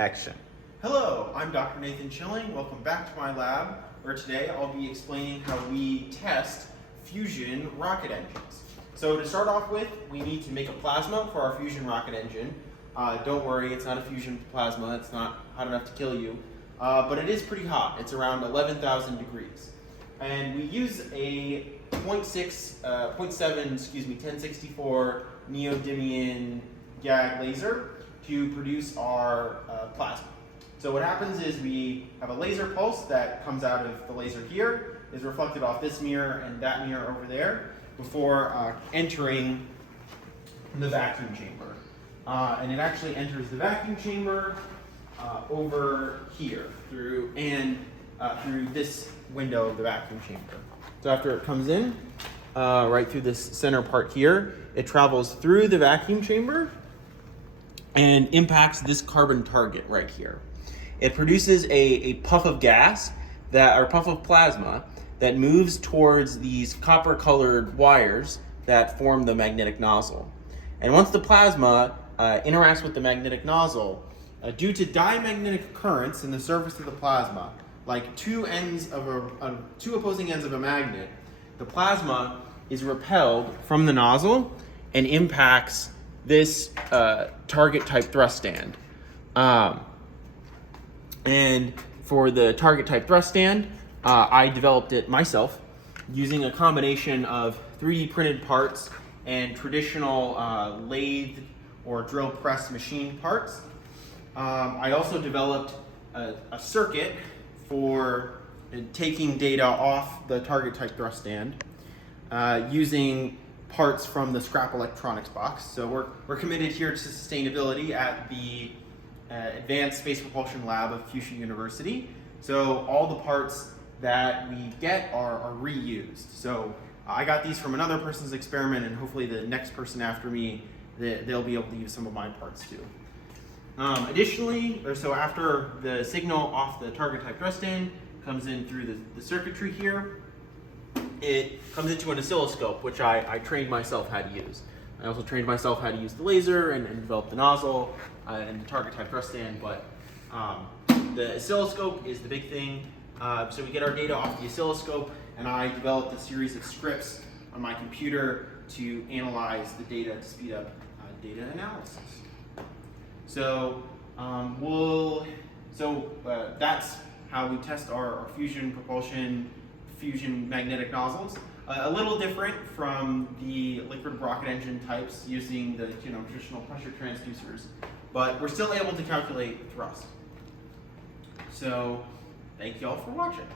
Action. Hello, I'm Dr. Nathan Chilling. Welcome back to my lab, where today I'll be explaining how we test fusion rocket engines. So to start off with, we need to make a plasma for our fusion rocket engine. Don't worry, it's not a fusion plasma. It's not hot enough to kill you, but it is pretty hot. It's around 11,000 degrees. And we use a 1064 neodymium GAG laser to produce our plasma. So what happens is we have a laser pulse that comes out of the laser here, is reflected off this mirror and that mirror over there before entering the vacuum chamber. And it actually enters the vacuum chamber over here through this window of the vacuum chamber. So after it comes in, right through this center part here, it travels through the vacuum chamber and impacts this carbon target right here. It produces a puff of gas or puff of plasma that moves towards these copper colored wires that form the magnetic nozzle. And once the plasma interacts with the magnetic nozzle, due to diamagnetic currents in the surface of the plasma, like two opposing ends of a magnet, the plasma is repelled from the nozzle and impacts this target type thrust stand. And for the target type thrust stand, I developed it myself using a combination of 3D printed parts and traditional lathe or drill press machine parts. I also developed a circuit for taking data off the target type thrust stand using parts from the scrap electronics box. So we're committed here to sustainability at the Advanced Space Propulsion Lab of Fusion University. So all the parts that we get are reused. So I got these from another person's experiment, and hopefully the next person after me, they'll be able to use some of my parts too. Additionally, after the signal off the target type thrust stand comes in through the circuitry here, it comes into an oscilloscope, which I trained myself how to use. I also trained myself how to use the laser and develop the nozzle and the target type thrust stand, but the oscilloscope is the big thing. So we get our data off the oscilloscope, and I developed a series of scripts on my computer to analyze the data to speed up data analysis. So that's how we test our fusion propulsion, fusion magnetic nozzles. A little different from the liquid rocket engine types using the traditional pressure transducers, but we're still able to calculate thrust. So thank you all for watching.